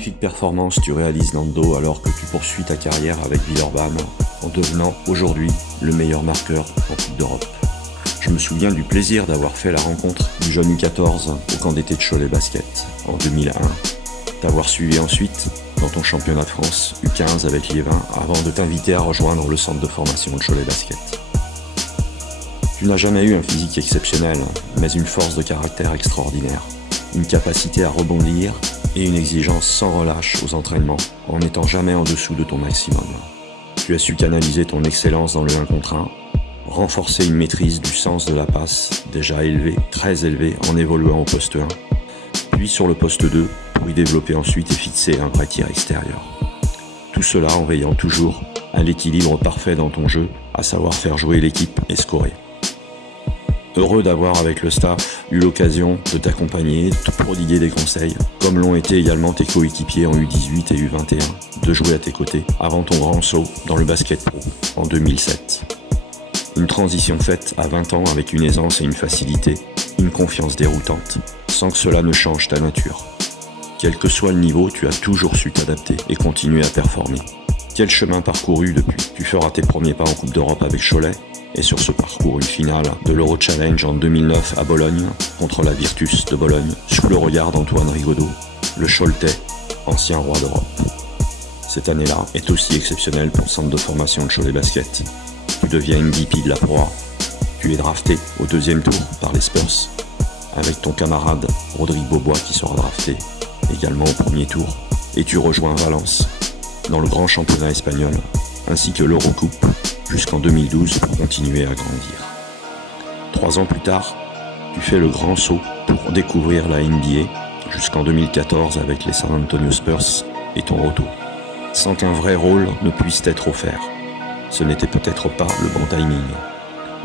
magnifique performance tu réalises Nando alors que tu poursuis ta carrière avec Villeurbanne en devenant aujourd'hui le meilleur marqueur en Coupe d'Europe. Je me souviens du plaisir d'avoir fait la rencontre du jeune U14 au camp d'été de Cholet Basket en 2001, t'avoir suivi ensuite dans ton championnat de France U15 avec Liévin avant de t'inviter à rejoindre le centre de formation de Cholet Basket. Tu n'as jamais eu un physique exceptionnel, mais une force de caractère extraordinaire, une capacité à rebondir et une exigence sans relâche aux entraînements, en n'étant jamais en dessous de ton maximum. Tu as su canaliser ton excellence dans le 1 contre 1, renforcer une maîtrise du sens de la passe, déjà élevée, très élevée, en évoluant au poste 1, puis sur le poste 2, pour y développer ensuite et fixer un vrai tir extérieur. Tout cela en veillant toujours à l'équilibre parfait dans ton jeu, à savoir faire jouer l'équipe et scorer. Heureux d'avoir avec le staff eu l'occasion de t'accompagner, de te prodiguer des conseils, comme l'ont été également tes coéquipiers en U18 et U21, de jouer à tes côtés avant ton grand saut dans le basket pro en 2007. Une transition faite à 20 ans avec une aisance et une facilité, une confiance déroutante, sans que cela ne change ta nature. Quel que soit le niveau, tu as toujours su t'adapter et continuer à performer. Quel chemin parcouru depuis? Tu feras tes premiers pas en Coupe d'Europe avec Cholet, et sur ce parcours une finale de l'Euro Challenge en 2009 à Bologne contre la Virtus de Bologne, sous le regard d'Antoine Rigaudot, le Choletais, ancien roi d'Europe. Cette année-là est aussi exceptionnelle pour le centre de formation de Cholet Basket. Tu deviens MVP de la Pro A. Tu es drafté au 2e tour par les Spurs, avec ton camarade Rodrigue Beaubois qui sera drafté également au 1er tour, et tu rejoins Valence dans le grand championnat espagnol, ainsi que l'Eurocoupe, jusqu'en 2012 pour continuer à grandir. 3 ans plus tard, tu fais le grand saut pour découvrir la NBA jusqu'en 2014 avec les San Antonio Spurs et ton retour, sans qu'un vrai rôle ne puisse t'être offert. Ce n'était peut-être pas le bon timing,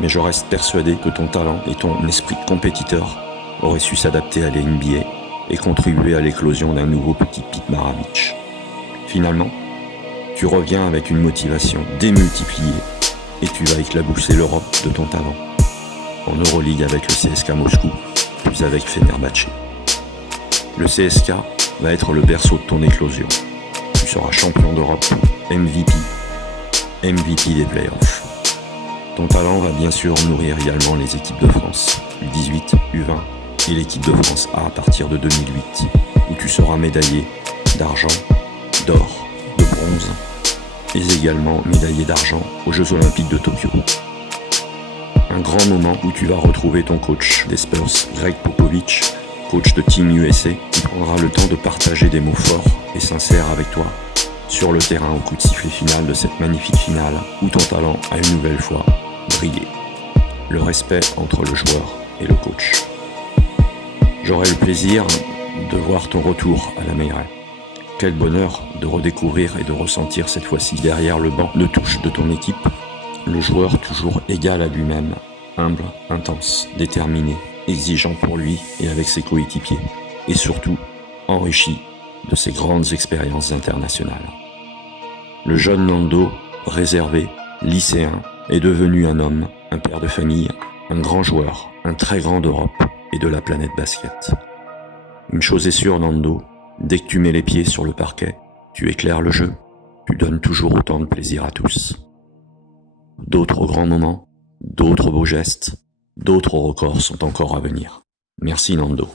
mais je reste persuadé que ton talent et ton esprit de compétiteur auraient su s'adapter à la NBA et contribuer à l'éclosion d'un nouveau petit Pete Maravich. Finalement, tu reviens avec une motivation démultipliée et tu vas éclabousser l'Europe de ton talent. En Euroleague avec le CSKA Moscou, puis avec Fenerbahçe. Le CSK va être le berceau de ton éclosion. Tu seras champion d'Europe, MVP des playoffs. Ton talent va bien sûr nourrir également les équipes de France, U18, U20 et l'équipe de France A à partir de 2008, où tu seras médaillé d'argent, d'or, de bronze, et également médaillé d'argent aux Jeux Olympiques de Tokyo. Un grand moment où tu vas retrouver ton coach des Spurs, Greg Popovich, coach de Team USA, qui prendra le temps de partager des mots forts et sincères avec toi sur le terrain au coup de sifflet final de cette magnifique finale où ton talent a une nouvelle fois brillé. Le respect entre le joueur et le coach. J'aurai le plaisir de voir ton retour à la Meiret. Quel bonheur de redécouvrir et de ressentir cette fois-ci derrière le banc de touche de ton équipe, le joueur toujours égal à lui-même, humble, intense, déterminé, exigeant pour lui et avec ses coéquipiers, et surtout enrichi de ses grandes expériences internationales. Le jeune Nando, réservé, lycéen, est devenu un homme, un père de famille, un grand joueur, un très grand d'Europe et de la planète basket. Une chose est sûre, Nando, dès que tu mets les pieds sur le parquet, tu éclaires le jeu, tu donnes toujours autant de plaisir à tous. D'autres grands moments, d'autres beaux gestes, d'autres records sont encore à venir. Merci Nando.